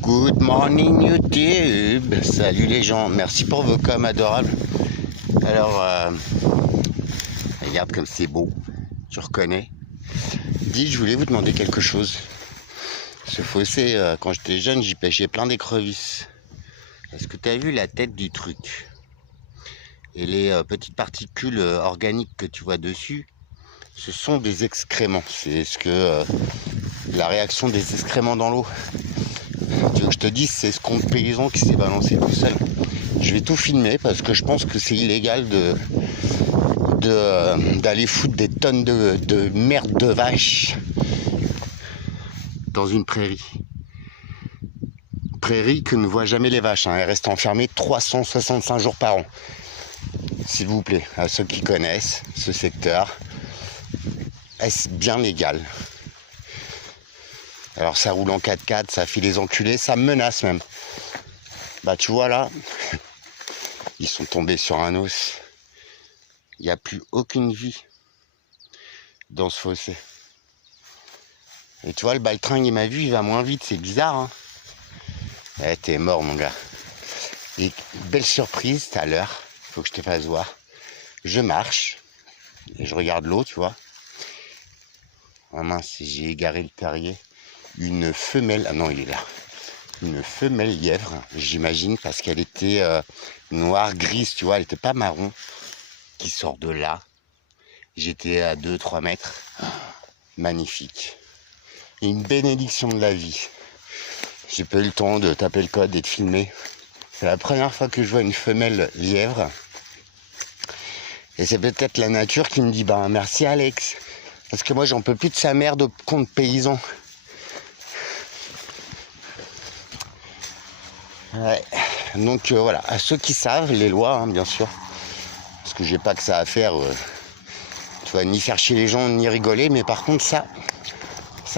Good morning YouTube. Salut les gens, merci pour vos coms adorables. Alors, regarde comme c'est beau, tu reconnais. Dis, je voulais vous demander quelque chose. Ce fossé, quand j'étais jeune, j'y pêchais plein d'écrevisses. Est-ce que tu as vu la tête du truc? Et les petites particules organiques que tu vois dessus, ce sont des excréments. C'est ce que la réaction des excréments dans l'eau. Tu veux que je te dise, c'est ce compte paysan qui s'est balancé tout seul. Je vais tout filmer parce que je pense que c'est illégal d'aller foutre des tonnes de merde de vache dans une prairie. Prairie que ne voient jamais les vaches, hein. Elles restent enfermées 365 jours par an. S'il vous plaît, à ceux qui connaissent ce secteur, est-ce bien légal? Alors ça roule en 4x4, ça fait les enculés, ça me menace même. Bah tu vois là, ils sont tombés sur un os. Il n'y a plus aucune vie dans ce fossé. Et tu vois, le baltringue, il m'a vu, il va moins vite, c'est bizarre, hein. Eh, t'es mort mon gars. Et belle surprise tout à l'heure, faut que je te fasse voir. Je marche, et je regarde l'eau, tu vois. Oh mince, j'ai égaré le terrier. Une femelle, ah non il est là, une femelle lièvre, j'imagine, parce qu'elle était noire, grise, tu vois, elle était pas marron, qui sort de là. J'étais à 2-3 mètres, magnifique. Et une bénédiction de la vie. J'ai pas eu le temps de taper le code et de filmer. C'est la première fois que je vois une femelle lièvre. Et c'est peut-être la nature qui me dit, bah merci Alex, parce que moi j'en peux plus de sa merde au compte paysan. Ouais. Donc voilà, à ceux qui savent les lois, hein, bien sûr, parce que j'ai pas que ça à faire, tu vois, ni faire chier les gens, ni rigoler, mais par contre ça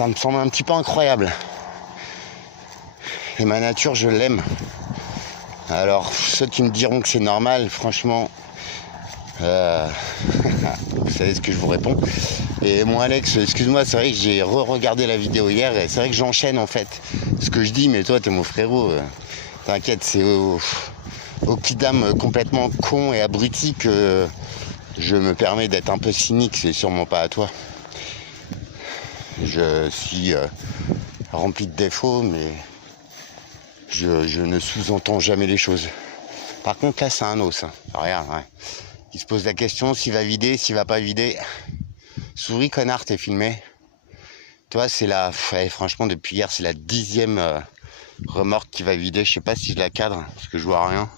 me semble un petit peu incroyable. Et ma nature, je l'aime. Alors, ceux qui me diront que c'est normal, franchement, vous savez ce que je vous réponds. Et moi Alex, excuse-moi, c'est vrai que j'ai re-regardé la vidéo hier, et c'est vrai que j'enchaîne en fait ce que je dis, mais toi t'es mon frérot. T'inquiète, c'est au kidam complètement con et abruti que je me permets d'être un peu cynique, c'est sûrement pas à toi. Je suis rempli de défauts, mais je ne sous-entends jamais les choses. Par contre là c'est un os, hein. Regarde, ouais. Il se pose la question s'il va vider, s'il va pas vider. Souris connard, t'es filmé. Toi c'est la... Ouais, franchement depuis hier c'est la 10e... remorque qui va vider, je sais pas si je la cadre parce que je vois rien.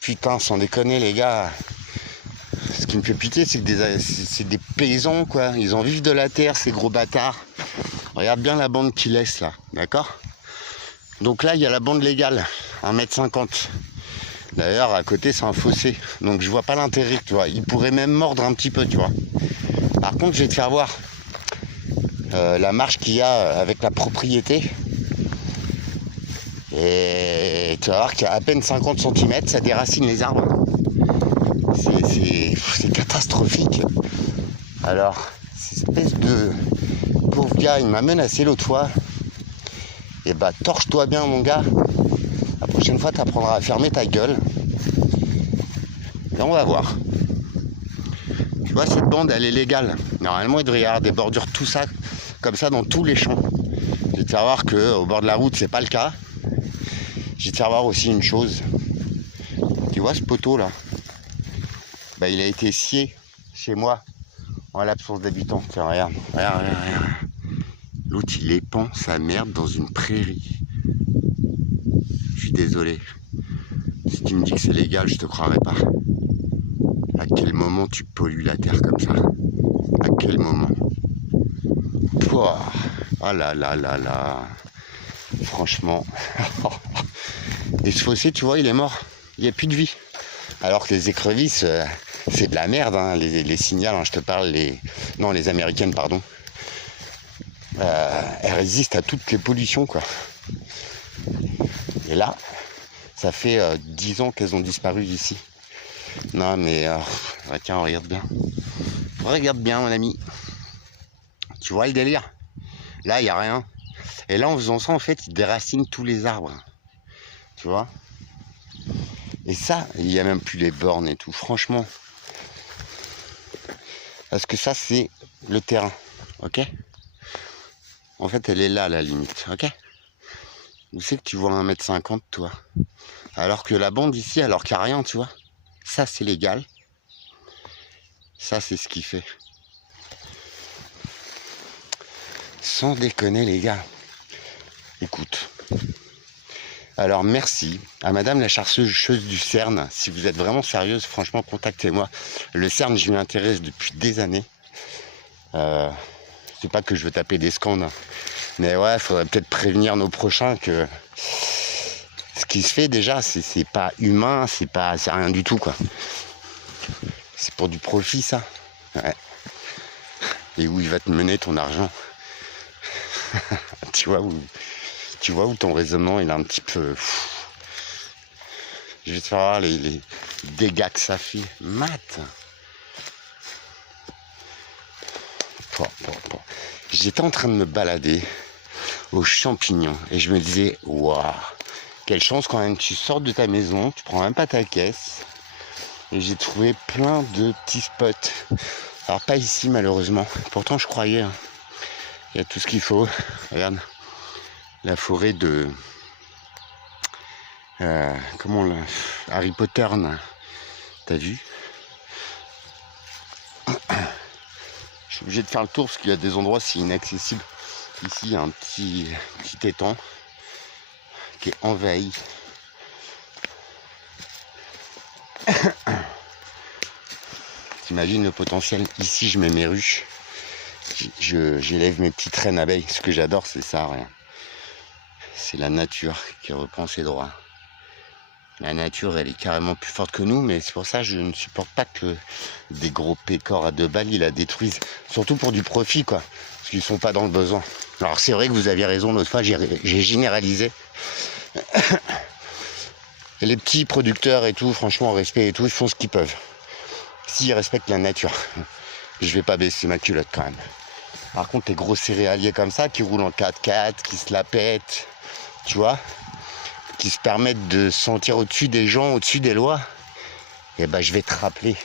Putain, sans déconner les gars, ce qui me fait pitié c'est que c'est des paysans quoi, ils en vivent de la terre ces gros bâtards. Regarde bien la bande qu'ils laissent là, d'accord? Donc là il y a la bande légale, 1,50 m. D'ailleurs à côté c'est un fossé, donc je vois pas l'intérêt, tu vois, ils pourraient même mordre un petit peu, tu vois. Par contre je vais te faire voir la marche qu'il y a avec la propriété. Et tu vas voir qu'à peine 50 cm, ça déracine les arbres. C'est catastrophique. Alors, cette espèce de pauvre gars, il m'a menacé l'autre fois. Et bah, torche-toi bien, mon gars. La prochaine fois, tu apprendras à fermer ta gueule. Et on va voir. Tu vois, cette bande, elle est légale. Normalement, il devrait y avoir des bordures, tout ça, comme ça, dans tous les champs. Je vais te faire voir qu'au bord de la route, c'est pas le cas. Je vais te faire voir aussi une chose. Tu vois ce poteau là, bah, il a été scié chez moi en l'absence d'habitants. Tiens, regarde. L'autre il épand sa merde dans une prairie. Je suis désolé. Si tu me dis que c'est légal, je te croirai pas. À quel moment tu pollues la terre comme ça? À quel moment? Pouah. Ah là là là là. Franchement. Et ce fossé, tu vois, il est mort. Il n'y a plus de vie. Alors que les écrevisses, c'est de la merde, hein. Les signales, hein, je te parle, les américaines, pardon. Elles résistent à toutes les pollutions, quoi. Et là, ça fait 10 ans qu'elles ont disparu d'ici. Non, mais tiens, regarde bien. Regarde bien, mon ami. Tu vois le délire? Là, il n'y a rien. Et là, en faisant ça, en fait, il déracine tous les arbres. Tu vois? Et ça, il n'y a même plus les bornes et tout. Franchement. Parce que ça, c'est le terrain. Ok? En fait, elle est là, la limite. Ok? Où c'est que tu vois 1,50 m, toi? Alors que la bande ici, alors qu'il n'y a rien, tu vois? Ça, c'est légal. Ça, c'est ce qu'il fait. Sans déconner, les gars. Écoute. Alors, merci à madame la chercheuse du CERN. Si vous êtes vraiment sérieuse, franchement, contactez-moi. Le CERN, je m'y intéresse depuis des années. C'est pas que je veux taper des scandales. Mais ouais, il faudrait peut-être prévenir nos prochains que ce qui se fait déjà, c'est pas humain, c'est rien du tout, quoi. C'est pour du profit, ça. Ouais. Et où il va te mener ton argent. tu vois où ton raisonnement il est un petit peu. Je vais te faire voir les dégâts que ça fait. Mat. J'étais en train de me balader aux champignons et je me disais, waouh, quelle chance quand même, tu sors de ta maison, tu prends même pas ta caisse. Et j'ai trouvé plein de petits spots. Alors pas ici malheureusement, pourtant je croyais, hein. Il y a tout ce qu'il faut. Regarde, la forêt de... Harry Potter, t'as vu? Je suis obligé de faire le tour parce qu'il y a des endroits c'est inaccessible. Ici il y a un petit étang qui est envahi. T'imagines le potentiel? Ici je mets mes ruches, j'élève mes petites reines abeilles. Ce que j'adore c'est ça, rien. C'est la nature qui reprend ses droits. La nature elle est carrément plus forte que nous, mais c'est pour ça que je ne supporte pas que des gros pécores à 2 balles ils la détruisent. Surtout pour du profit, quoi. Parce qu'ils sont pas dans le besoin. Alors c'est vrai que vous aviez raison, l'autre fois j'ai généralisé. Et les petits producteurs et tout, franchement, respect et tout, ils font ce qu'ils peuvent. S'ils respectent la nature. Je vais pas baisser ma culotte quand même. Par contre, les gros céréaliers comme ça, qui roulent en 4x4, qui se la pètent, tu vois, qui se permettent de se sentir au-dessus des gens, au-dessus des lois, et ben je vais te rappeler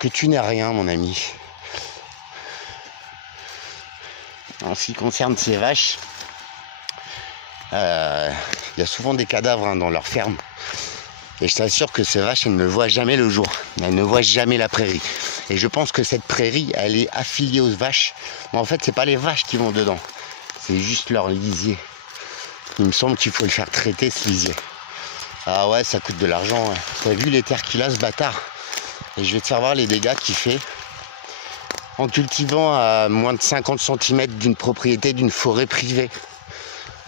que tu n'es rien, mon ami. En ce qui concerne ces vaches, il y a souvent des cadavres, hein, dans leur ferme. Et je t'assure que ces vaches, elles ne voient jamais le jour. Elles ne voient jamais la prairie. Et je pense que cette prairie, elle est affiliée aux vaches. Mais en fait, c'est pas les vaches qui vont dedans. C'est juste leur lisier. Il me semble qu'il faut le faire traiter, ce lisier. Ah ouais, ça coûte de l'argent. Ouais. T'as vu les terres qu'il a, ce bâtard? Et je vais te faire voir les dégâts qu'il fait en cultivant à moins de 50 cm d'une propriété, d'une forêt privée.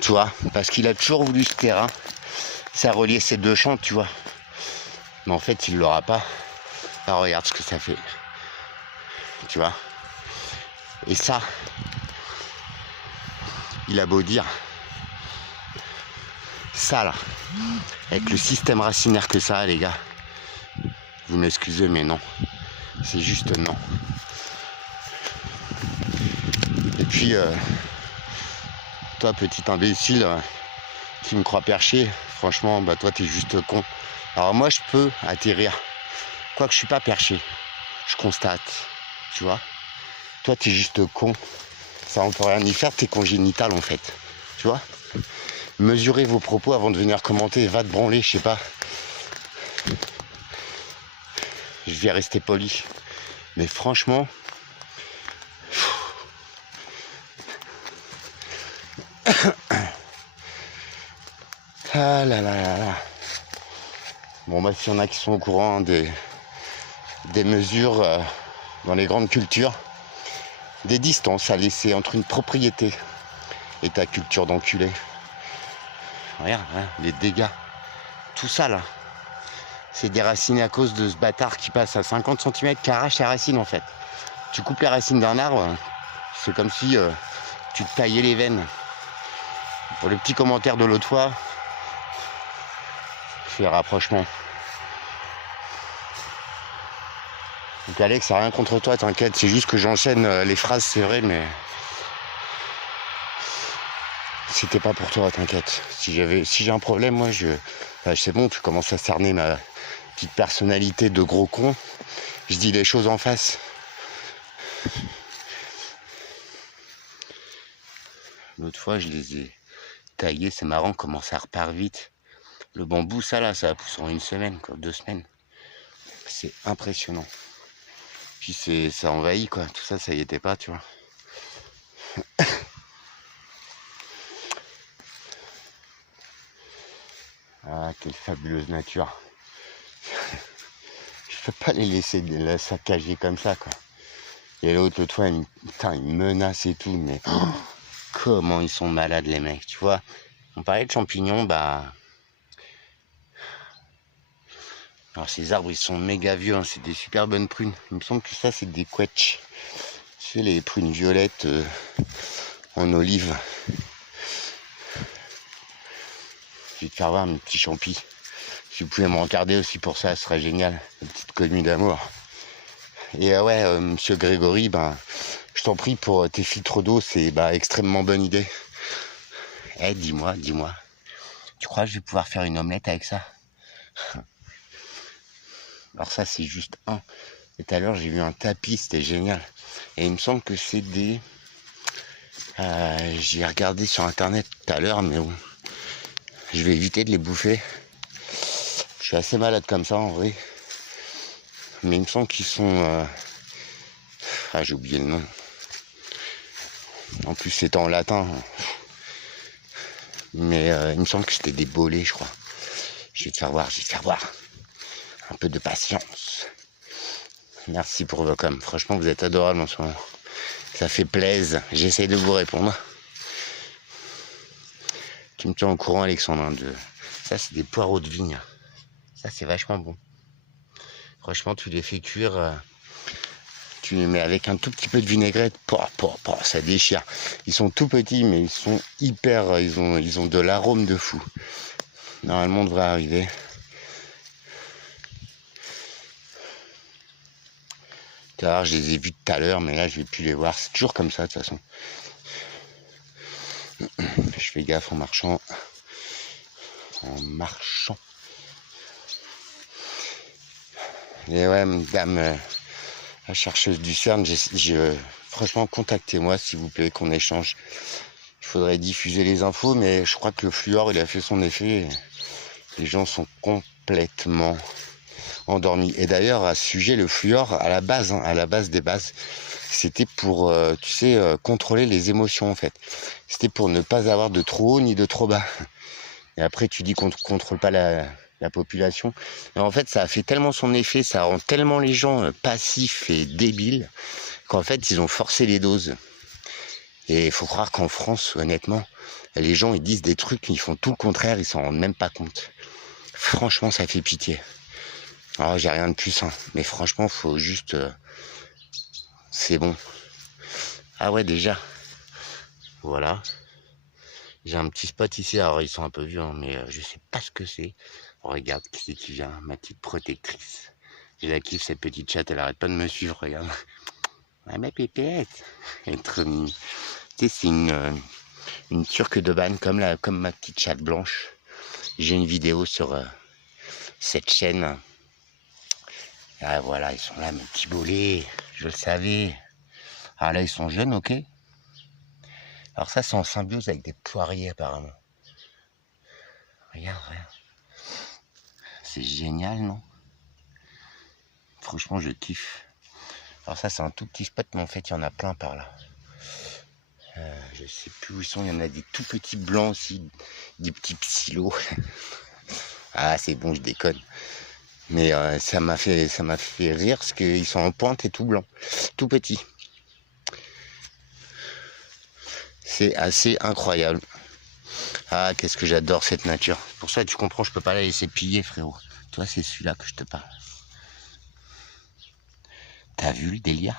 Tu vois, parce qu'il a toujours voulu ce terrain. Ça reliait ces 2 champs, tu vois. Mais en fait, il ne l'aura pas. Alors regarde ce que ça fait. Tu vois. Et ça, il a beau dire, ça là, avec le système racinaire que ça a, les gars, vous m'excusez, mais non. C'est juste non. Et puis, toi, petit imbécile, qui me croit perché, franchement, bah toi, t'es juste con. Alors moi, je peux atterrir. Quoique je suis pas perché. Je constate, tu vois. Toi, t'es juste con. Ça, on peut rien y faire, t'es congénital, en fait. Tu vois. Mesurez vos propos avant de venir commenter. Va te branler, je sais pas. Je vais rester poli. Mais franchement... Ah là là là là. Bon, bah, s'il y en a qui sont au courant des mesures dans les grandes cultures, des distances à laisser entre une propriété et ta culture d'enculé. Regarde, hein, les dégâts. Tout ça là, c'est déraciné à cause de ce bâtard qui passe à 50 cm, qui arrache les racines en fait. Tu coupes les racines d'un arbre, c'est comme si tu te taillais les veines. Pour le petit commentaire de l'autre fois, je fais le rapprochement. Donc Alex, ça n'a rien contre toi, t'inquiète, c'est juste que j'enchaîne les phrases, c'est vrai, mais C'était pas pour toi, t'inquiète. Si j'ai un problème, moi, c'est bon, tu commences à cerner ma petite personnalité de gros con. Je dis les choses en face. L'autre fois, je les ai taillés. C'est marrant comment ça repart vite. Le bambou, ça va pousser en 1 semaine, quoi, 2 semaines. C'est impressionnant. Puis ça envahit, quoi. Tout ça y était pas, tu vois. Ah, quelle fabuleuse nature. Je peux pas les laisser la saccager comme ça, quoi. Et l'autre fois, il me menace et tout, mais comment ils sont malades, les mecs, tu vois. On parlait de champignons, bah... Alors ces arbres, ils sont méga vieux, hein, c'est des super bonnes prunes. Il me semble que ça, c'est des quetch. Tu sais, les prunes violettes en olive. Je vais te faire voir mes petits champis. Si vous pouvez me regarder aussi pour ça, ce serait génial. Une petite commune d'amour. Et monsieur Grégory, je t'en prie pour tes filtres d'eau, c'est extrêmement bonne idée. Dis-moi, tu crois que je vais pouvoir faire une omelette avec ça? Alors ça, c'est juste un. Et tout à l'heure, j'ai vu un tapis, c'était génial. Et il me semble que c'est des... j'ai regardé sur internet tout à l'heure, mais bon, je vais éviter de les bouffer. Je suis assez malade comme ça, en vrai. Mais il me semble qu'ils sont... j'ai oublié le nom. En plus, c'était en latin. Mais il me semble que c'était des bolets, je crois. Je vais te faire voir. Un peu de patience. Merci pour vos coms. Franchement, vous êtes adorables en ce moment. Ça fait plaisir. J'essaie de vous répondre. Tu me tiens au courant, Alexandre. Ça, c'est des poireaux de vigne. Ça, c'est vachement bon. Franchement, tu les fais cuire. Tu les mets avec un tout petit peu de vinaigrette. Ça déchire. Ils sont tout petits, mais ils sont hyper... Ils ont de l'arôme de fou. Normalement, on devrait arriver. Alors, je les ai vus tout à l'heure, mais là, je vais plus les voir. C'est toujours comme ça, de toute façon. Je fais gaffe en marchant. Et ouais, madame la chercheuse du CERN, franchement, contactez-moi, s'il vous plaît, qu'on échange. Il faudrait diffuser les infos, mais je crois que le fluor, il a fait son effet. Les gens sont complètement endormis. Et d'ailleurs, à ce sujet, le fluor, à la base des bases, c'était pour, contrôler les émotions, en fait. C'était pour ne pas avoir de trop haut ni de trop bas. Et après, tu dis qu'on ne contrôle pas la population. Et en fait, ça a fait tellement son effet, ça rend tellement les gens passifs et débiles, qu'en fait, ils ont forcé les doses. Et il faut croire qu'en France, honnêtement, les gens, ils disent des trucs, ils font tout le contraire, ils s'en rendent même pas compte. Franchement, ça fait pitié. Alors, j'ai rien de plus, hein, mais franchement, faut juste... c'est bon. Ah ouais, déjà. Voilà. J'ai un petit spot ici, alors ils sont un peu vieux, hein, mais je sais pas ce que c'est. Regarde qui c'est qui vient, ma petite protectrice. Je la kiffe, cette petite chatte, elle arrête pas de me suivre, regarde. Ah, ma pépette. Elle est trop mignonne. Tu sais, c'est une turque de Vannes, comme ma petite chatte blanche. J'ai une vidéo sur cette chaîne. Ah voilà, ils sont là, mes petits bolets. Je le savais. Ah là, ils sont jeunes, ok. Alors ça, c'est en symbiose avec des poiriers, apparemment. Regarde. C'est génial, non? Franchement, je kiffe. Alors ça, c'est un tout petit spot, mais en fait, il y en a plein par là. Je sais plus où ils sont. Il y en a des tout petits blancs aussi, des petits psylos. Ah, c'est bon, je déconne. Mais ça m'a fait rire parce qu'ils sont en pointe et tout blanc, tout petit. C'est assez incroyable. Ah, qu'est-ce que j'adore cette nature. Pour ça, tu comprends, je peux pas la laisser piller, frérot. Toi, c'est celui-là que je te parle. T'as vu le délire?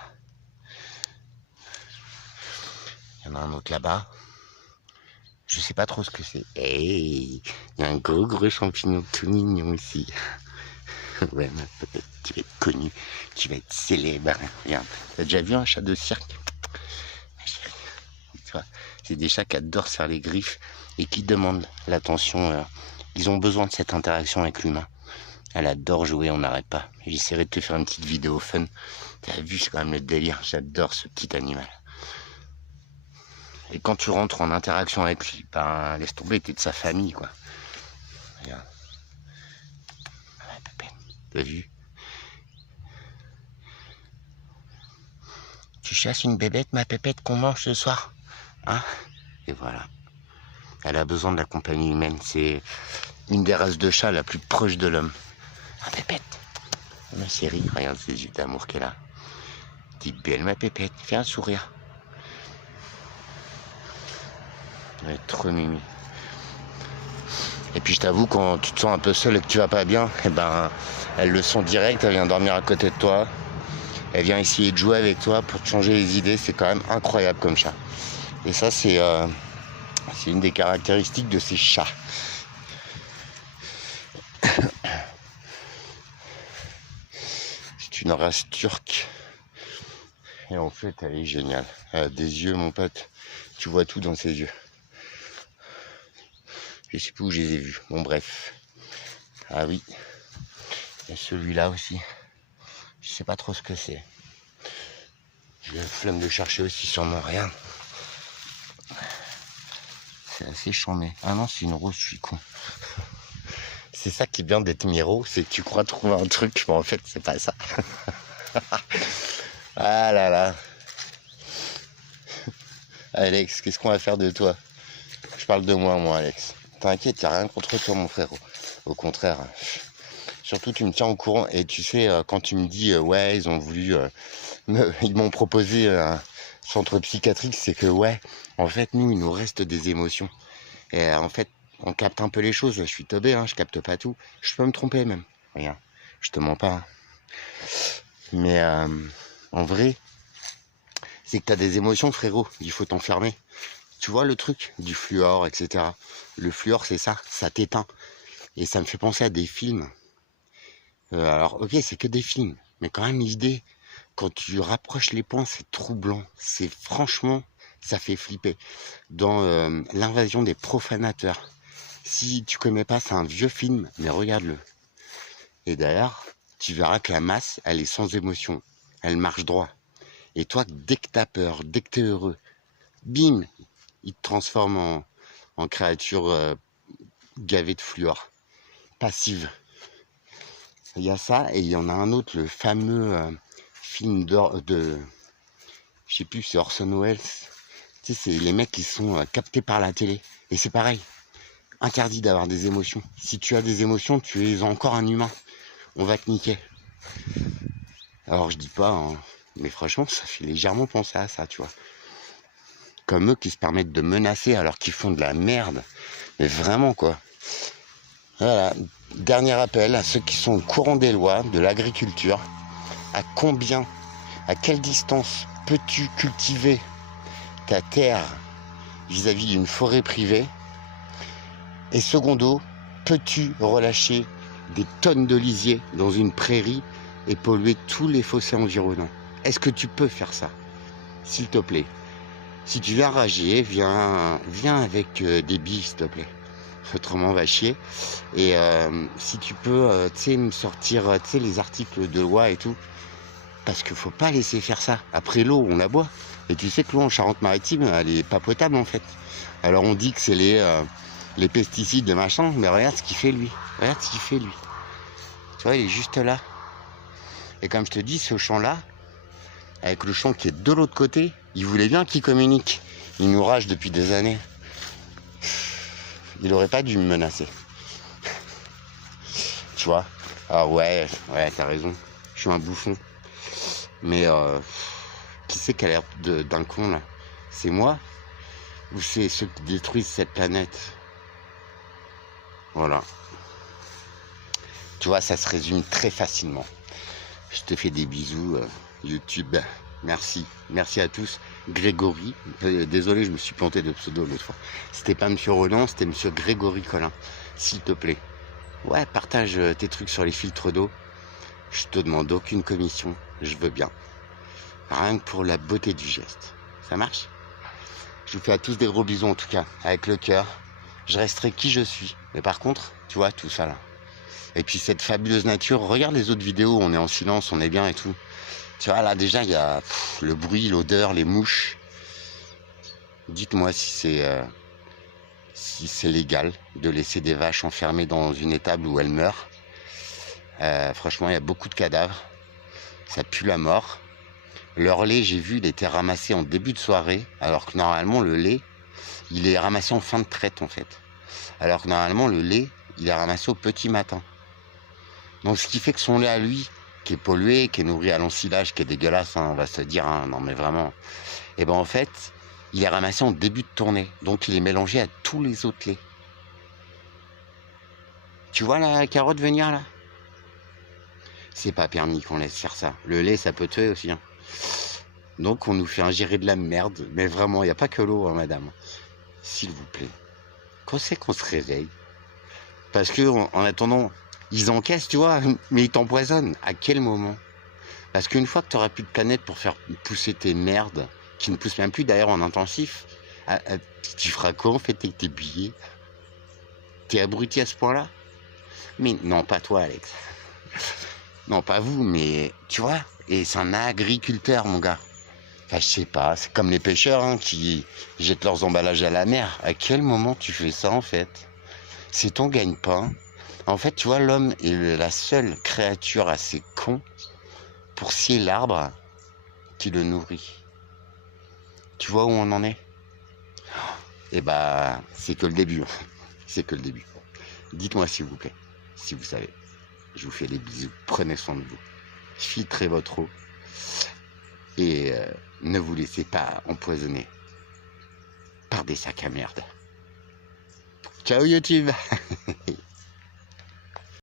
Il y en a un autre là-bas. Je sais pas trop ce que c'est. Hey, il y a un gros champignon tout mignon ici. Ouais, mais peut-être tu vas être connu, tu vas être célèbre. Regarde, t'as déjà vu un chat de cirque? Tu vois, C'est des chats qui adorent faire les griffes et qui demandent l'attention. Ils ont besoin de cette interaction avec l'humain. Elle adore jouer, on n'arrête pas. J'essaierai de te faire une petite vidéo fun. T'as vu, c'est quand même le délire. J'adore ce petit animal. Et quand tu rentres en interaction avec lui, ben, laisse tomber, t'es de sa famille, quoi. Regarde. T'as vu? Tu chasses une bébête, ma pépette, qu'on mange ce soir? Hein? Et voilà. Elle a besoin de la compagnie humaine. C'est une des races de chats la plus proche de l'homme. Ah, pépette! Ma chérie, regarde ses yeux d'amour qu'elle a. Petite belle, ma pépette. Fais un sourire. Elle est trop mimi. Et puis je t'avoue, quand tu te sens un peu seul et que tu vas pas bien, eh ben, elle le sent direct, elle vient dormir à côté de toi. Elle vient essayer de jouer avec toi pour te changer les idées. C'est quand même incroyable comme chat. Et ça, c'est une des caractéristiques de ces chats. C'est une race turque. Et en fait, elle est géniale. Elle a des yeux, mon pote. Tu vois tout dans ses yeux. Je sais plus où je les ai vus. Bon, bref. Ah oui. Et celui-là aussi. Je sais pas trop ce que c'est. J'ai la flemme de chercher aussi, sûrement rien. C'est assez chambé. Ah non, c'est une rose, je suis con. C'est ça qui est bien d'être Miro, c'est que tu crois trouver un truc, mais en fait, c'est pas ça. Ah là là. Alex, qu'est-ce qu'on va faire de toi? Je parle de moi, Alex. T'inquiète, y a rien contre toi, mon frérot. Au contraire. Surtout, tu me tiens au courant. Et tu sais, quand tu me dis, ouais, ils ont voulu... ils m'ont proposé un centre psychiatrique, c'est que, ouais, en fait, nous, il nous reste des émotions. Et en fait, on capte un peu les choses. Je suis teubé, hein, je capte pas tout. Je peux me tromper, même. Regarde, je te mens pas. Hein. Mais en vrai, c'est que t'as des émotions, frérot. Il faut t'enfermer. Tu vois le truc du fluor, etc. Le fluor, c'est ça. Ça t'éteint. Et ça me fait penser à des films. Alors, ok, c'est que des films. Mais quand même, l'idée, quand tu rapproches les points, c'est troublant. C'est franchement, ça fait flipper. Dans L'invasion des profanateurs. Si tu connais pas, c'est un vieux film, mais regarde-le. Et d'ailleurs, tu verras que la masse, elle est sans émotion. Elle marche droit. Et toi, dès que t'as peur, dès que t'es heureux, bim, il te transforme en créature gavée de fluor, passive. Il y a ça, et il y en a un autre, le fameux film de... Je sais plus, c'est Orson Welles. Tu sais, c'est les mecs qui sont captés par la télé. Et c'est pareil. Interdit d'avoir des émotions. Si tu as des émotions, tu es encore un humain. On va te niquer. Alors je dis pas, hein, mais franchement, ça fait légèrement penser à ça, tu vois. Comme eux qui se permettent de menacer alors qu'ils font de la merde. Mais vraiment, quoi. Voilà. Dernier appel à ceux qui sont au courant des lois de l'agriculture. À quelle distance peux-tu cultiver ta terre vis-à-vis d'une forêt privée? Et secondo, peux-tu relâcher des tonnes de lisier dans une prairie et polluer tous les fossés environnants? Est-ce que tu peux faire ça? S'il te plaît. Si tu viens rager, viens avec des billes, s'il te plaît. Autrement, va chier. Et si tu peux, tu sais, me sortir, tu sais, les articles de loi et tout. Parce qu'il faut pas laisser faire ça. Après, l'eau, on la boit. Et tu sais que l'eau en Charente-Maritime, elle est pas potable, en fait. Alors, on dit que c'est les pesticides, de machin. Mais regarde ce qu'il fait, lui. Regarde ce qu'il fait, lui. Tu vois, il est juste là. Et comme je te dis, ce champ-là, avec le champ qui est de l'autre côté, il voulait bien qu'il communique. Il nous rage depuis des années. Il aurait pas dû me menacer. Tu vois? Ah ouais, t'as raison. Je suis un bouffon. Mais qui c'est qui a l'air d'un con là? C'est moi? Ou c'est ceux qui détruisent cette planète? Voilà. Tu vois, ça se résume très facilement. Je te fais des bisous, YouTube. Merci. Merci à tous. Grégory. Désolé, je me suis planté de pseudo l'autre fois. C'était pas Monsieur Roland, c'était Monsieur Grégory Collin. S'il te plaît. Ouais, partage tes trucs sur les filtres d'eau. Je te demande aucune commission. Je veux bien. Rien que pour la beauté du geste. Ça marche? Je vous fais à tous des gros bisous en tout cas, avec le cœur. Je resterai qui je suis. Mais par contre, tu vois, tout ça là. Et puis cette fabuleuse nature, regarde les autres vidéos, on est en silence, on est bien et tout. Tu vois, là déjà, il y a le bruit, l'odeur, les mouches. Dites-moi si c'est légal de laisser des vaches enfermées dans une étable où elles meurent. Franchement, il y a beaucoup de cadavres. Ça pue la mort. Leur lait, j'ai vu, il était ramassé en début de soirée, alors que normalement, le lait, il est ramassé en fin de traite, en fait. Alors que normalement, le lait, il est ramassé au petit matin. Donc, ce qui fait que son lait à lui, qui est pollué, qui est nourri à l'ensilage, qui est dégueulasse, hein, on va se dire, hein, non mais vraiment. Et ben en fait, il est ramassé en début de tournée. Donc, il est mélangé à tous les autres laits. Tu vois la carotte venir là? C'est pas permis qu'on laisse faire ça. Le lait, ça peut tuer aussi. Hein. Donc, on nous fait ingérer de la merde. Mais vraiment, il n'y a pas que l'eau, hein, madame. S'il vous plaît. Quand c'est qu'on se réveille? Parce que, en attendant, ils encaissent, tu vois, mais ils t'empoisonnent. À quel moment? Parce qu'une fois que tu n'auras plus de planète pour faire pousser tes merdes, qui ne poussent même plus d'ailleurs en intensif, tu feras quoi en fait avec tes billets? T'es abruti à ce point-là? Mais non, pas toi, Alex. Non, pas vous, mais tu vois, et c'est un agriculteur, mon gars. Enfin, je sais pas, c'est comme les pêcheurs hein, qui jettent leurs emballages à la mer. À quel moment tu fais ça, en fait? C'est ton gagne-pain. En fait, tu vois, l'homme est la seule créature assez con pour scier l'arbre qui le nourrit. Tu vois où on en est? Eh bah, c'est que le début. C'est que le début. Dites-moi s'il vous plaît, si vous savez. Je vous fais des bisous. Prenez soin de vous. Filtrez votre eau. Et ne vous laissez pas empoisonner par des sacs à merde. Ciao YouTube.